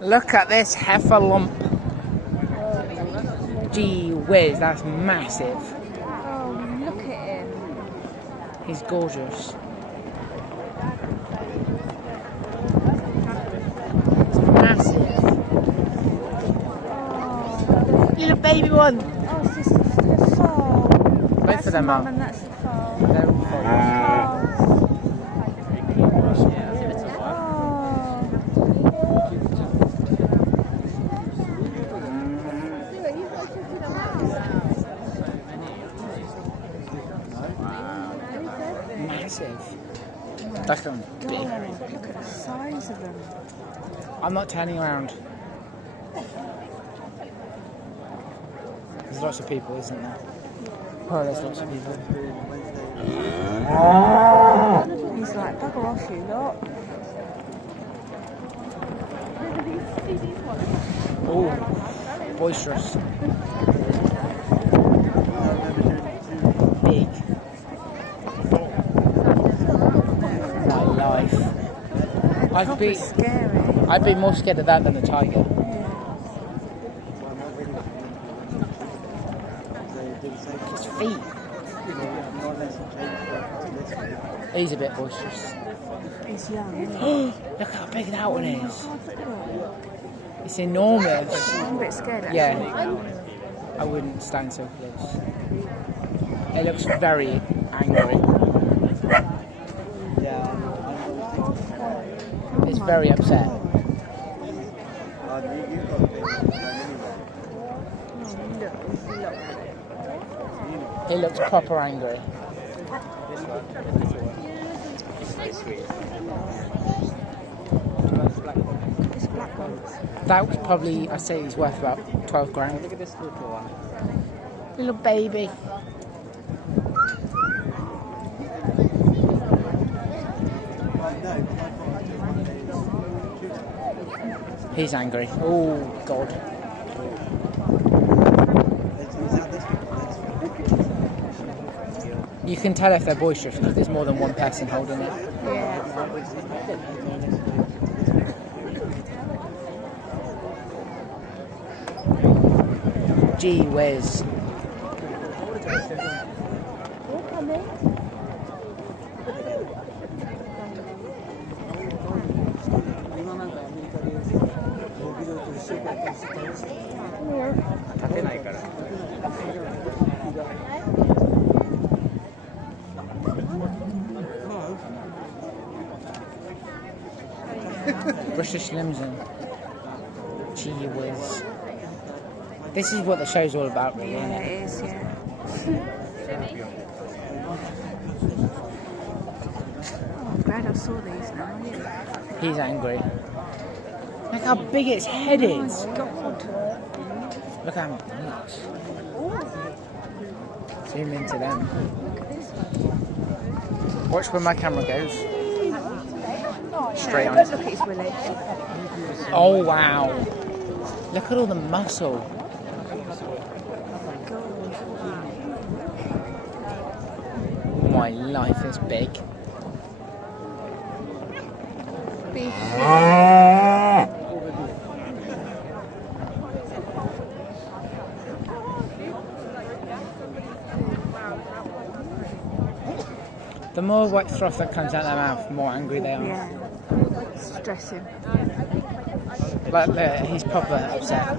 Look at this heifer lump. Gee whiz, that's massive. Oh, look at him. He's gorgeous. It's massive. Oh, Little baby one. oh, this is the foal. Both of them mum are. and that's the foal. They're all foals. Massive. Look at big. Look at the size of them. I'm not turning around. There's lots of people, isn't there? Oh, there's lots of people. He's like, bugger off you lot. Oh, boisterous. Big. My life. Scary. I'd be more scared of that than a tiger. His feet. He's a bit boisterous. He's young, isn't he? Look how big that one is. It's enormous. I'm a bit scared actually. Yeah. I wouldn't stand so close. It looks very angry. It's very upset. He looks proper angry. That was probably, I'd say he's worth about 12 grand. Look at this little one. Little baby. He's angry. Oh, God. You can tell if they're boisterous because there's more than one person holding it. Yeah. Gee whiz. British limousine. Gee whiz. This is what the show's all about, really, isn't Yeah, it? it is, yeah. Oh, I'm glad I saw these now. He's angry. Look how big its head is. Oh my God. Look how much. Zoom into them. Look at this one. Watch where my camera goes. Straight on. Don't look at his willy. Oh, wow. Look at all the muscle. My life is big. Big. The more white froth that comes out of their mouth, the more angry they are. Yeah. Stressing. Like, look, he's proper upset.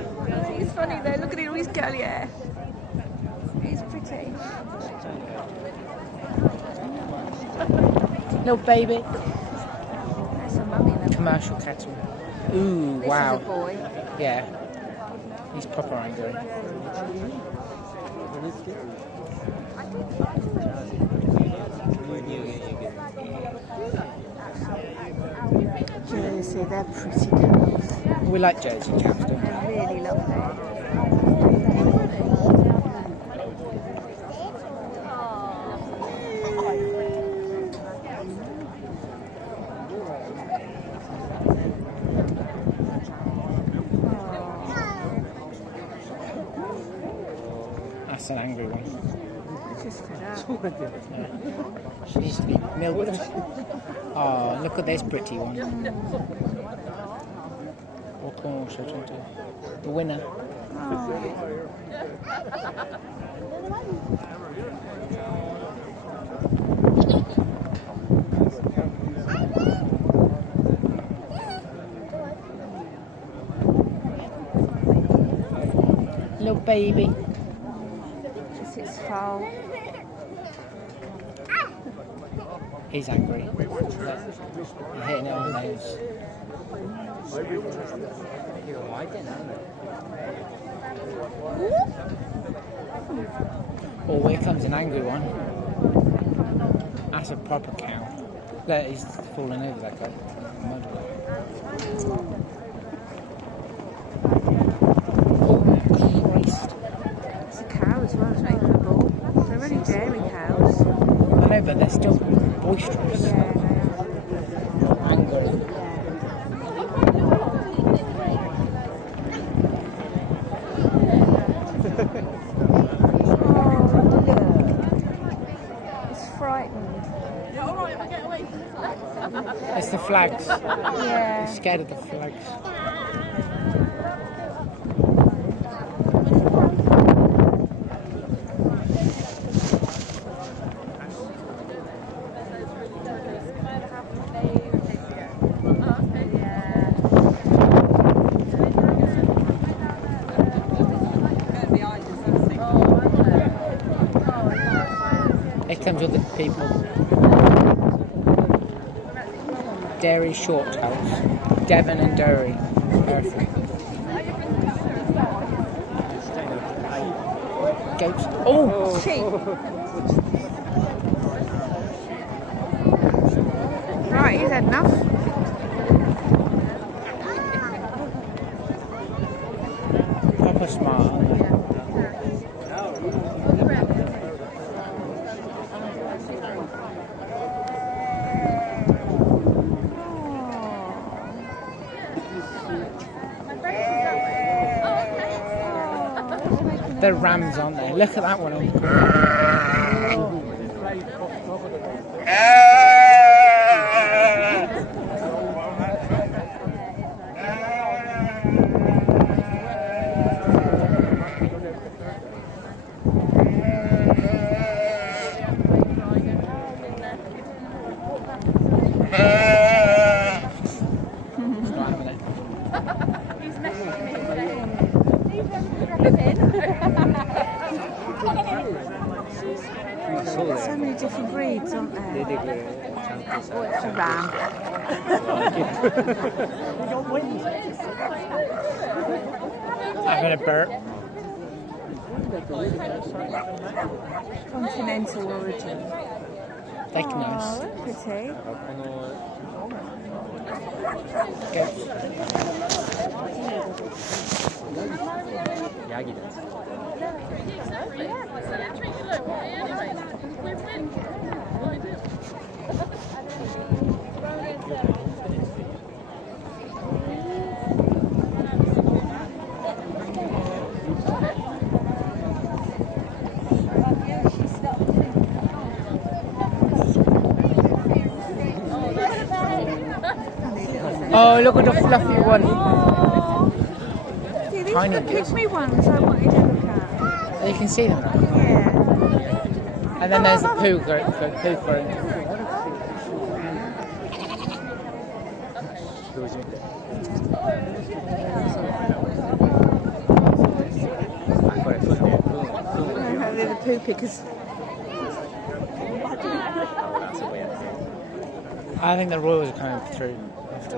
He's funny though. Look at him, his curly hair. He's pretty. Little baby. That's a mummy though. Commercial cattle. Ooh, This wow. is a boy. Yeah. He's proper angry. Jersey, they're pretty cows. We like Jersey cows, don't we? They're really lovely. That's an angry one. Just fed up. Yeah. She needs to be milked. Oh, look at this pretty one. Cornwall show 22. The winner. Little baby. It's its foal. He's angry. He's hitting it on the nose. Oh, here comes an angry one. That's a proper cow. Look, he's falling over that guy. Oh, Christ. It's a cow as well, it's not even a bull. They're really dairy cows. I know, but they're still boisterous. Yeah, Angry. frightened. It's the flags. Yeah. He's scared of the flags. It comes with the people. Dairy short house. Devon and Derry. Perfect. Goats. Oh! Sheep. Right, he's had enough. Proper smart, aren't they? They're rams, aren't they? Look at that one on the It's not having it. He's messaging me saying, So many different breeds, aren't there? Oh, it's a ram. Having a burp. Continental origin. They're Oh, nice. they're pretty. Oh, look at the fluffy one. See, these Tiny are the bits. pygmy ones I wanted to look at. You can see them now. Yeah. And then there's the poo group. They're the poo pickers. I think the royals are coming through after.